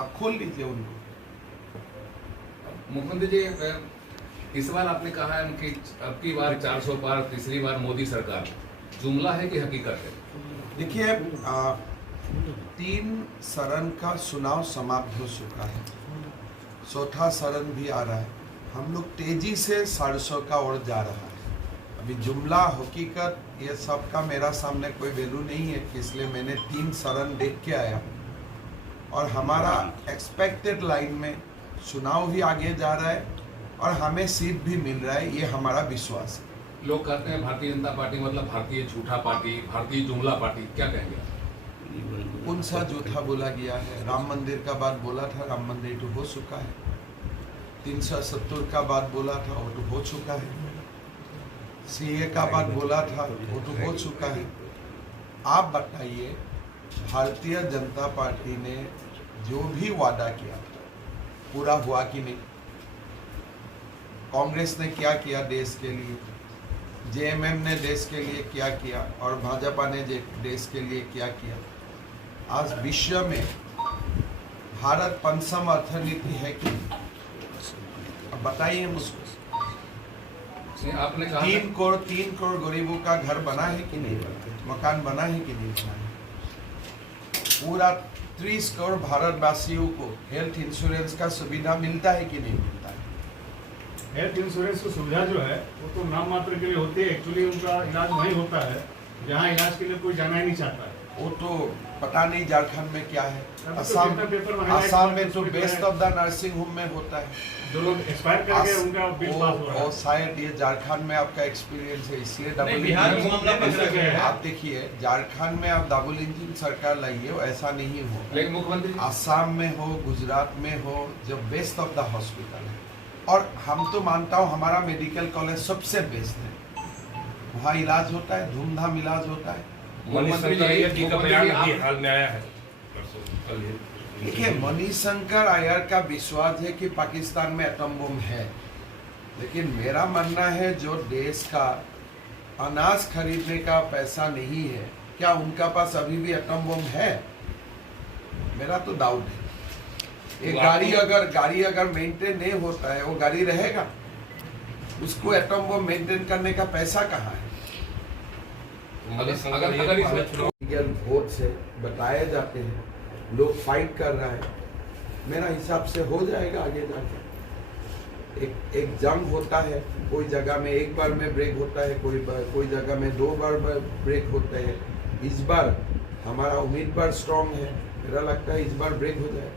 आप खोल लीजिए उनको। मुख्यमंत्री जी, इस बार आपने कहा है कि अब की बार 400 पार, तीसरी बार मोदी सरकार, जुमला है कि हकीकत है? देखिए, 3 चरण का चुनाव समाप्त हो चुका है, चौथा चरण भी आ रहा है। हम लोग तेजी से 450 का ओर जा रहा है। अभी जुमला हकीकत ये सब का मेरा सामने कोई वैल्यू नहीं है, इसलिए मैंने 3 चरण देख के आया और हमारा एक्सपेक्टेड लाइन में चुनाव भी आगे जा रहा है और हमें सीट भी मिल रहा है, ये हमारा विश्वास है। लोग कहते हैं भारतीय जनता पार्टी मतलब भारतीय झूठा पार्टी, भारतीय जुमला पार्टी, क्या कहेंगे? कौन सा झूठा बोला गया है? राम मंदिर का बात बोला था, राम मंदिर तो हो चुका है। 370 का बात बोला था, वो तो हो चुका है। सीए का बात बोला था, वो तो हो चुका है। आप बताइए, भारतीय जनता पार्टी ने जो भी वादा किया पूरा हुआ कि नहीं? कांग्रेस ने क्या किया देश के लिए, जेएमएम ने देश के लिए क्या किया और भाजपा ने देश के लिए क्या किया? आज विश्व में भारत पंचम अर्थनीति है कि? अब बताइए मुझको। आपने कहा 3 करोड़ गरीबों का घर बना है कि नहीं बना? मकान बना है कि नहीं बना है? पूरा 30 करोड़ भारतवासियों को हेल्थ इंश्योरेंस का सुविधा मिलता है कि नहीं मिलता है? हेल्थ इंश्योरेंस की सुविधा जो है वो तो नाम मात्र के लिए होती है। एक्चुअली उनका इलाज वहीं होता है जहाँ इलाज के लिए कोई जाना ही नहीं चाहता है। वो तो पता नहीं झारखंड में क्या है। अभी तो असम पेपर बनाया है, असम में तो पेपर बेस्ट है। ऑफ द नर्सिंग होम में होता है। जो लोग एक्सपायर कर गए उनका बिल पास हो रहा है। और शायद ये झारखंड में आपका एक्सपीरियंस है, इसलिए नहीं, डबल बिहार में इंजन मामला पकड़ा गया है। आप देखिए, झारखंड में आप डबल इंजन सरकार लाइए, ऐसा नहीं हो। लेकिन मुख्यमंत्री आसाम में हो, गुजरात में हो, जो बेस्ट ऑफ द हॉस्पिटल है, और हम तो मानता हूँ हमारा मेडिकल कॉलेज सबसे बेस्ट है। वहाँ इलाज होता है, धूमधाम इलाज होता है। हाल में आया है। देखिए, मणिशंकर अय्यर का विश्वास है कि पाकिस्तान में एटम बम है, लेकिन मेरा मानना है जो देश का अनाज खरीदने का पैसा नहीं है, क्या उनका पास अभी भी एटम बम है? मेरा तो डाउट है। एक गाड़ी अगर मेंटेन नहीं होता है, वो गाड़ी रहेगा? उसको एटम बम मेंटेन करने का पैसा कहाँ है? अगर वोट से बताए जाते हैं, लोग फाइट कर रहा है, मेरा हिसाब से हो जाएगा आगे जाके। एक जंग होता है, कोई जगह में एक बार में ब्रेक होता है, कोई जगह में 2 बार ब्रेक होते हैं। इस बार हमारा उम्मीदवार स्ट्रांग है, मेरा लगता है इस बार ब्रेक हो जाए।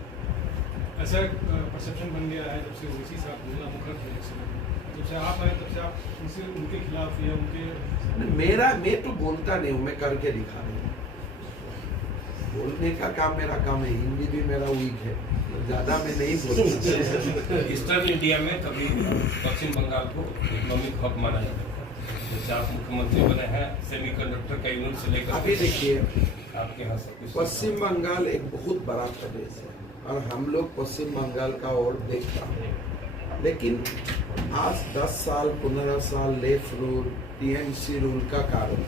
ऐसा परसेप्शन बन गया है जब से ओवैसी साहब बोलना मुखर थे, जब से आप आए तब से आप उनके खिलाफ या उनके मैं तो बोलता नहीं हूँ, मैं करके दिखा रहा हूँ। बोलने का काम मेरा काम है, हिंदी भी मेरा वीक है, ज्यादा मैं नहीं बोलता। ईस्टर्न इंडिया में कभी पश्चिम बंगाल को इकोनॉमिक हब माना जाता है। जैसे आप मुख्यमंत्री बने हैं, सेमीकंडक्टर का यूनिट से लेकर अभी देखिए, आपके यहाँ सब कुछ। पश्चिम बंगाल एक बहुत बड़ा प्रदेश है और हम लोग पश्चिम बंगाल का ओर देखता हैं, लेकिन आज 10 साल 15 साल लेफ्ट रूल, टीएमसी रूल का कारण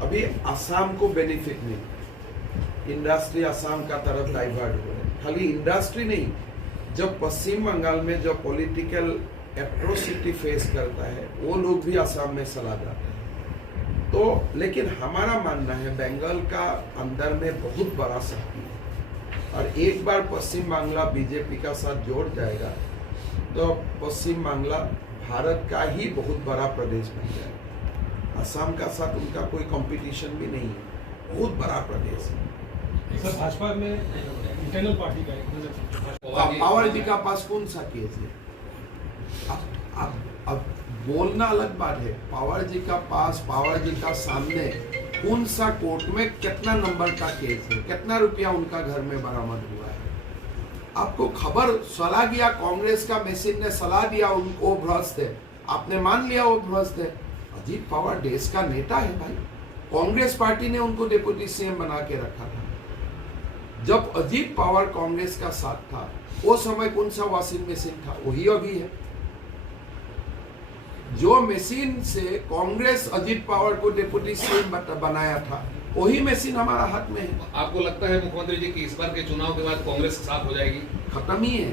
अभी असम को बेनिफिट नहीं, इंडस्ट्री असम का तरफ डाइवर्ट हो रहा है। खाली इंडस्ट्री नहीं, जब पश्चिम बंगाल में जो पॉलिटिकल एट्रोसिटी फेस करता है, वो लोग भी असम में चला जाता है। तो लेकिन हमारा मानना है बंगाल का अंदर में बहुत बड़ा शक्ति है, और एक बार पश्चिम बांग्ला बीजेपी का साथ जोड़ जाएगा तो पश्चिम बांग्ला भारत का ही बहुत बड़ा प्रदेश बन जाएगा। असम का साथ उनका कोई कंपटीशन भी नहीं है, बहुत बड़ा प्रदेश है। सर, भाजपा में इंटरनल पार्टी का पावर जी का पास कौन सा केस है? अब बोलना अलग बात है। पावर जी का पास, पावर जी का सामने कौन सा कोर्ट में कितना नंबर का केस है, कितना रुपया उनका घर में बरामद हुआ है? आपको खबर सलाह दिया, कांग्रेस का मैसेज ने सलाह दिया उनको भ्रष्ट है, आपने मान लिया वो भ्रष्ट है। अजीत पवार देश का नेता है भाई, कांग्रेस पार्टी ने उनको डिप्टी सीएम बना के रखा था। जब अजीत पवार कांग्रेस का साथ था, वो समय कौन सा वॉशिंग मशीन था? वही अभी है। जो मशीन से कांग्रेस अजीत पवार को डिप्टी सीएम बनाया था, वही मशीन हमारा हाथ में है। आपको लगता है मुख्यमंत्री जी कि इस बार के चुनाव के बाद कांग्रेस साफ हो जाएगी? खत्म ही है।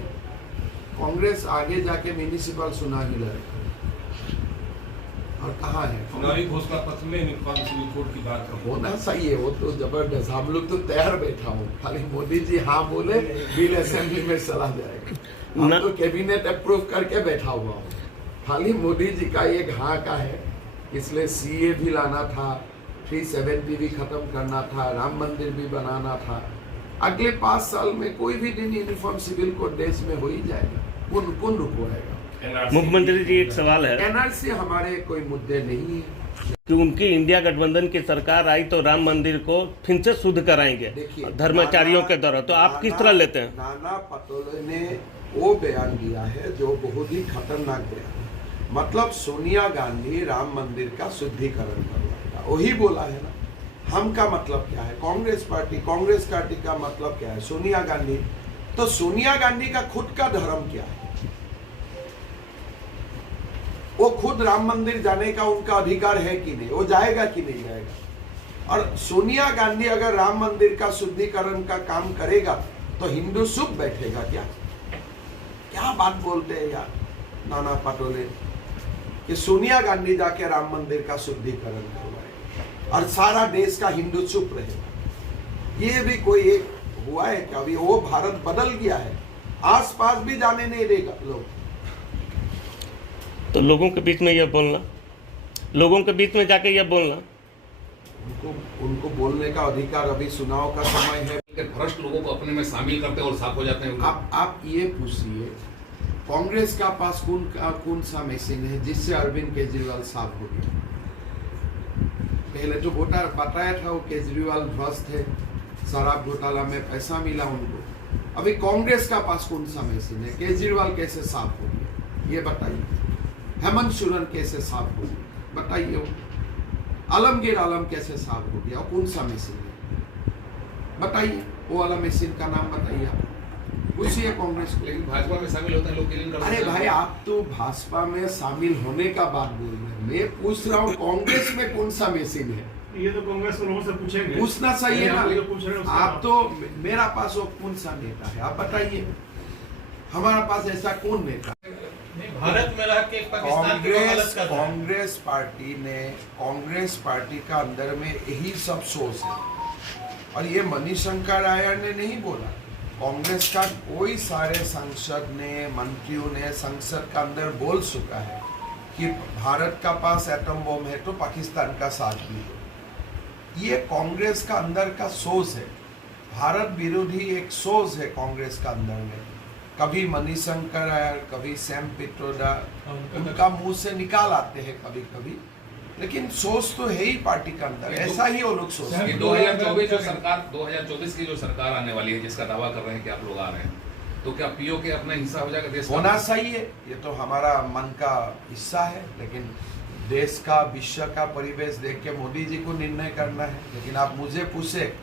कांग्रेस आगे जाके म्यूनिसिपल चुनाव ही लड़ेगा और कहाँ है चुनावी घोषणा पत्र में यूनिफॉर्म सिविल कोड की बात है। होना सही है, वो तो जबरदस्त। हम लोग तो तैयार बैठा हूँ, खाली मोदी जी हाँ बोले बिल असेंबली में चला जाएगा। हम तो कैबिनेट अप्रूव करके बैठा हुआ हूँ, खाली मोदी जी का एक हाँ का है। इसलिए सीए भी लाना था, 370 भी खत्म करना था, राम मंदिर भी बनाना था। अगले 5 साल में कोई भी दिन यूनिफॉर्म सिविल कोड देश में हो ही जाएगा। कौन रुकवाएगा? मुख्यमंत्री जी एक सवाल है, एनआरसी हमारे कोई मुद्दे नहीं है कि उनकी इंडिया गठबंधन की सरकार आई तो राम मंदिर को फिर से शुद्ध कराएंगे देखिए, धर्माचार्यों के द्वारा, तो आप किस तरह लेते हैं? नाना पटोले ने वो बयान दिया है जो बहुत ही खतरनाक बयान है। मतलब सोनिया गांधी राम मंदिर का शुद्धिकरण करवाएगा, वही बोला है ना। हम का मतलब क्या है? कांग्रेस पार्टी का मतलब क्या है? सोनिया गांधी। तो सोनिया गांधी का खुद का धर्म क्या है? वो खुद राम मंदिर जाने का उनका अधिकार है कि नहीं? वो जाएगा कि नहीं जाएगा? और सोनिया गांधी अगर राम मंदिर का शुद्धिकरण का काम करेगा तो हिंदू चुप बैठेगा क्या? क्या बात बोलते हैं यार नाना पटोले कि सोनिया गांधी जाके राम मंदिर का शुद्धिकरण करवाएगा और सारा देश का हिंदू चुप रहेगा। ये भी कोई एक हुआ है क्या? अभी वो भारत बदल गया है, आसपास भी जाने नहीं देगा लोग। तो लोगों के बीच में यह बोलना, लोगों के बीच में जाके यह बोलना, उनको बोलने का अधिकार। अभी चुनाव का समय है। भ्रष्ट लोगों को अपने में शामिल करते हैं और साफ हो जाते हैं। आप ये पूछिए, कांग्रेस का पास कौन सा मशीन है जिससे अरविंद केजरीवाल साफ हो गया? पहले जो बताया था वो केजरीवाल भ्रष्ट है, शराब घोटाला में पैसा मिला उनको। अभी कांग्रेस का पास कौन सा मशीन है? केजरीवाल कैसे साफ हो गया ये बताइए। हेमंत सोरेन कैसे साफ हो गया बताइए। आलमगीर आलम कैसे साफ हो गया? कौन सा मशीन है बताइए? वो वाला मशीन का नाम बताइए आप, पूछिए कांग्रेस को। लेकिन भाजपा में शामिल होते हैं लोग, क्लीन करते हैं। अरे भाई, आप तो भाजपा में शामिल होने का बात बोल रहे हैं, मैं पूछ रहा हूँ कांग्रेस में कौन सा मशीन है? ये तो कांग्रेस के लोगों से पूछेंगे, पूछना सही है ना। आप तो मेरा पास वो कौन सा नेता है आप बताइए? हमारा पास ऐसा कौन नेता? भारत में रह के पाकिस्तान की वकालत कर रहा है। कांग्रेस पार्टी का अंदर में यही सब सोच है और ये मणिशंकर आयर ने नहीं बोला। कांग्रेस का कोई सारे सांसद ने, मंत्रियों ने संसद का अंदर बोल चुका है कि भारत का पास एटम बम है तो पाकिस्तान का साथ भी है। ये कांग्रेस का अंदर का सोच है, भारत विरोधी एक सोच है कांग्रेस का अंदर में। कभी मणिशंकर आयर, कभी सैम पित्रोदा उनका मुंह से निकाल आते हैं कभी कभी, लेकिन सोच तो है ही पार्टी का अंदर, ऐसा ही वो लोग सोचते हैं। 2024 की जो सरकार आने वाली है, जिसका दावा कर रहे हैं कि आप लोग आ रहे हैं, तो क्या पीओके अपना हिस्सा हो जाएगा देश का? होना सही है, ये तो हमारा मन का हिस्सा है, लेकिन देश का, विश्व का परिवेश देख के मोदी जी को निर्णय करना है। लेकिन आप मुझे पूछे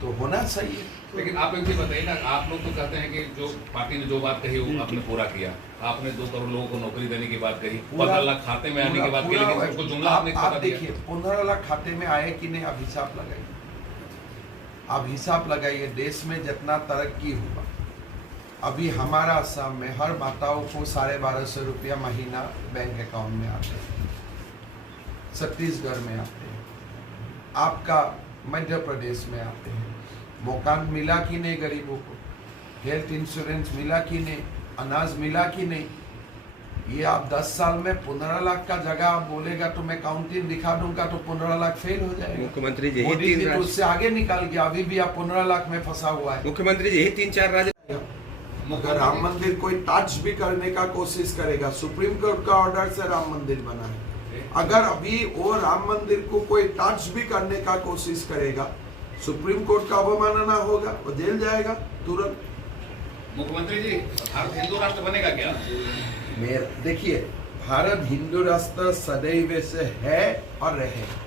तो होना सही है। लेकिन आप एक चीज बताइए ना, आप लोग तो कहते हैं कि जो पार्टी ने जो बात कही वो आपने पूरा किया। आपने 2 करोड़ लोगों को नौकरी देने की बात कही, 15 लाख खाते में आने की बात कही, लेकिन उसको जुमला आपने आप देखिए 15 लाख खाते में आए कि नहीं, आप हिसाब लगाइए। आप हिसाब लगाइए, देश में जितना तरक्की हुआ, अभी हमारा असम में हर माताओं को 1250 रुपया महीना बैंक अकाउंट में आते हैं, छत्तीसगढ़ में आते हैं, आपका मध्य प्रदेश में आते हैं। मकान मिला कि नहीं गरीबों को? हेल्थ इंश्योरेंस मिला कि नहीं? अनाज मिला कि नहीं? ये आप 10 साल में 15 लाख का जगह आप बोलेगा तो मैं काउंटिंग दिखा दूंगा तो 15 लाख फेल हो जाएगा। मुख्यमंत्री जी मोदी जी तो उससे आगे निकाल गया, अभी भी आप 15 लाख में फंसा हुआ है। मुख्यमंत्री जी 3-4 राज्य अगर राम मंदिर कोई टच भी करने का कोशिश करेगा, सुप्रीम कोर्ट का ऑर्डर से राम मंदिर बना है, अगर अभी वो राम मंदिर को कोई टच भी करने का कोशिश करेगा, सुप्रीम कोर्ट का अवमानना होगा, वो जेल जाएगा तुरंत। मुख्यमंत्री जी, भारत हिंदू राष्ट्र बनेगा क्या? देखिए, भारत हिंदू राष्ट्र सदैव से है और रहेगा,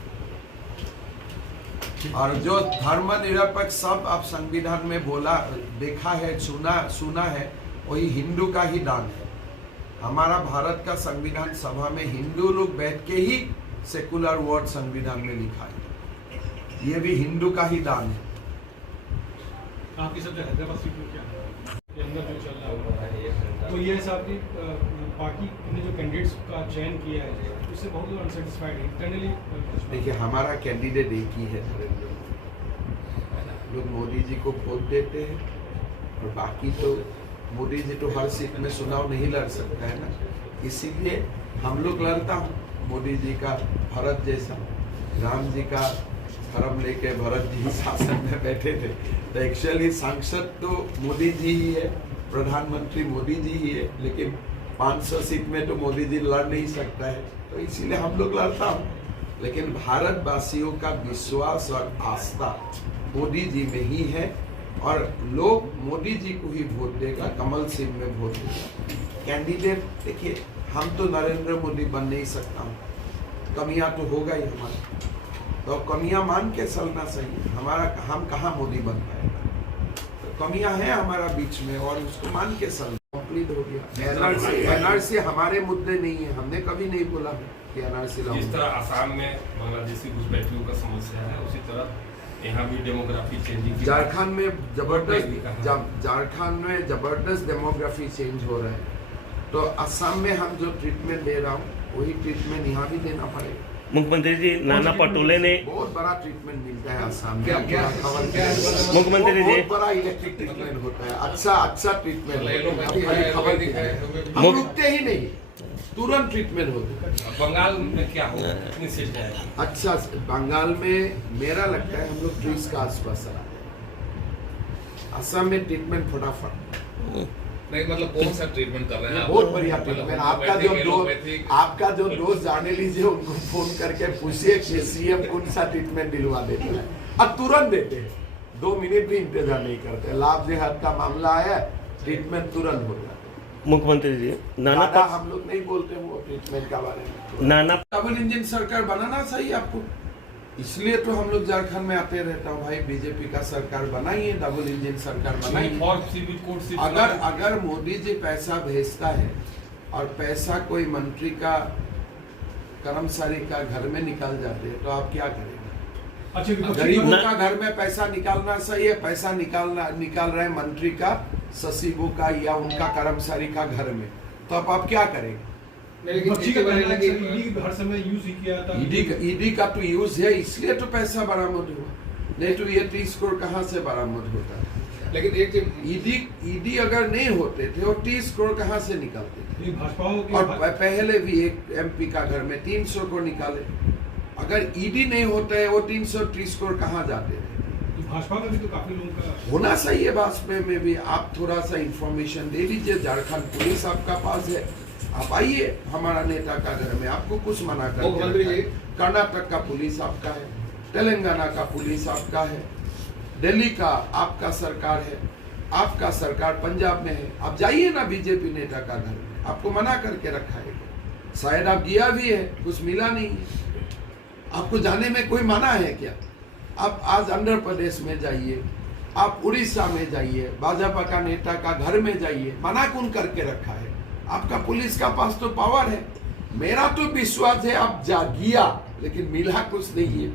और जो धर्मनिरपेक्ष सब आप संविधान में बोला, देखा है, सुना है, वही हिंदू का ही दान है। हमारा भारत का संविधान सभा में हिंदू लोग बैठ के ही सेकुलर वर्ड संविधान में लिखा है। ये भी हिंदू का ही दान है। आपकी सबसे हैदराबाद सीट में क्या है ये अंदर जो चल रहा है, तो ये साहब की पार्टी ने जो कैंडिडेट्स का चयन किया है उससे बहुत लोग अनसेटिस्फाइड है इंटरनली। देखिए, हमारा कैंडिडेट एक ही है, नरेंद्र मोदी। लोग मोदी जी को वोट देते हैं और बाकी तो मोदी जी तो हर सीट में चुनाव नहीं लड़ सकता है ना, इसीलिए हम लोग लड़ता हूँ। मोदी जी का भरत जैसा, राम जी का धर्म लेके भरत जी शासन में बैठे थे, तो एक्चुअली सांसद तो मोदी जी ही है, प्रधानमंत्री मोदी जी ही है, लेकिन 500 सीट में तो मोदी जी लड़ नहीं सकता है, तो इसीलिए हम लोग लड़ता हूँ। लेकिन भारतवासियों का विश्वास और आस्था मोदी जी में ही है और लोग मोदी जी को ही वोट देगा, कमल सिंह में वोट देगा। कैंडिडेट देखिए, हम तो नरेंद्र मोदी बन नहीं सकता हूँ, कमियां तो होगा ही हमारी, तो कमियां मान के चलना चाहिए। हम कहाँ मोदी बन पाएगा, तो कमियां हैं हमारा बीच में और उसको मान के चलना। कंप्लीट हो गया। एनआरसी हमारे मुद्दे नहीं है, हमने कभी नहीं बोला कि एनआरसी जिस तरह आसाम में बांग्लादेशी घुसपैठियों का समस्या है, उसी तरह यहाँ भी डेमोग्राफी चेंजिंग। झारखंड में जबरदस्त डेमोग्राफी चेंज हो रहा है, तो असम में हम जो ट्रीटमेंट दे रहा हूँ वही ट्रीटमेंट यहाँ भी देना पड़ेगा। मुख्यमंत्री जी नाना पटोले ने बहुत बड़ा ट्रीटमेंट मिलता है असम में। मुख्यमंत्री जी बहुत बड़ा इलेक्ट्रिक ट्रीटमेंट होता है, अच्छा ट्रीटमेंट खबर हम रुकते ही नहीं, तुरंत ट्रीटमेंट होता है। बंगाल में क्या होगा, कितनी सीट जाएगी? अच्छा, बंगाल में मेरा लगता है हम लोग 30 का आसपास आ। असम में ट्रीटमेंट फटाफट नहीं, मतलब कौन सा ट्रीटमेंट कर रहे हैं? बहुत बढ़िया ट्रीटमेंट। आपका जो दोस्त जाने लीजिए, उनको फोन करके पूछिए कि सीएम कौन सा ट्रीटमेंट दिलवा देता है, अब तुरंत देते हैं, 2 मिनट भी इंतजार नहीं करते। लाभ देहात का मामला आया, ट्रीटमेंट तुरंत हो जाता है। मुख्यमंत्री जी हम लोग नहीं बोलते वो ट्रीटमेंट के बारे में। नाना डबल इंजन सरकार बनाना चाहिए आपको, इसलिए तो हम लोग झारखंड में आते रहता हूँ भाई। बीजेपी का सरकार बनाइए, डबल इंजन सरकार बनाइए। अगर मोदी जी पैसा भेजता है और पैसा कोई मंत्री का, कर्मचारी का घर में निकाल जाते हैं, तो आप क्या करेंगे? अच्छा, गरीबों का घर में पैसा निकालना चाहिए, पैसा निकाल रहे मंत्री का, सचिवों का या उनका कर्मचारी का घर में, तो आप क्या करेंगे? हर समय यूज ही किया था। ईडी का तो यूज है, इसलिए तो पैसा बरामद हुआ, नहीं तो ये 30 करोड़ कहाँ से बरामद होता है? लेकिन एक ईडी अगर नहीं होते थे और 30 करोड़ कहाँ से निकालते थे? भाजपा और पहले भी एक एमपी का घर में 300 करोड़ निकाले। अगर ईडी नहीं होता है, वो 330 करोड़ कहाँ जाते थे? भाजपा में भी तो काफी लोगों का होना चाहिए। भाजपा में भी आप थोड़ा सा इंफॉर्मेशन दे दीजिए। झारखंड पुलिस आपका पास है, आप आइए हमारा नेता का घर में, आपको कुछ मना कर। कर्नाटक का पुलिस आपका है, तेलंगाना का पुलिस आपका है, दिल्ली का आपका सरकार है, आपका सरकार पंजाब में है। आप जाइए ना बीजेपी नेता का घर में, आपको मना करके रखा है। शायद आप गया भी है, कुछ मिला नहीं है, आपको जाने में कोई मना है क्या? आप आज आंध्र प्रदेश में जाइए, आप उड़ीसा में जाइए, भाजपा का नेता का घर में जाइए, मना कौन करके रखा है? आपका पुलिस का पास तो पावर है। मेरा तो विश्वास है आप जा गया, लेकिन मिला कुछ नहीं है।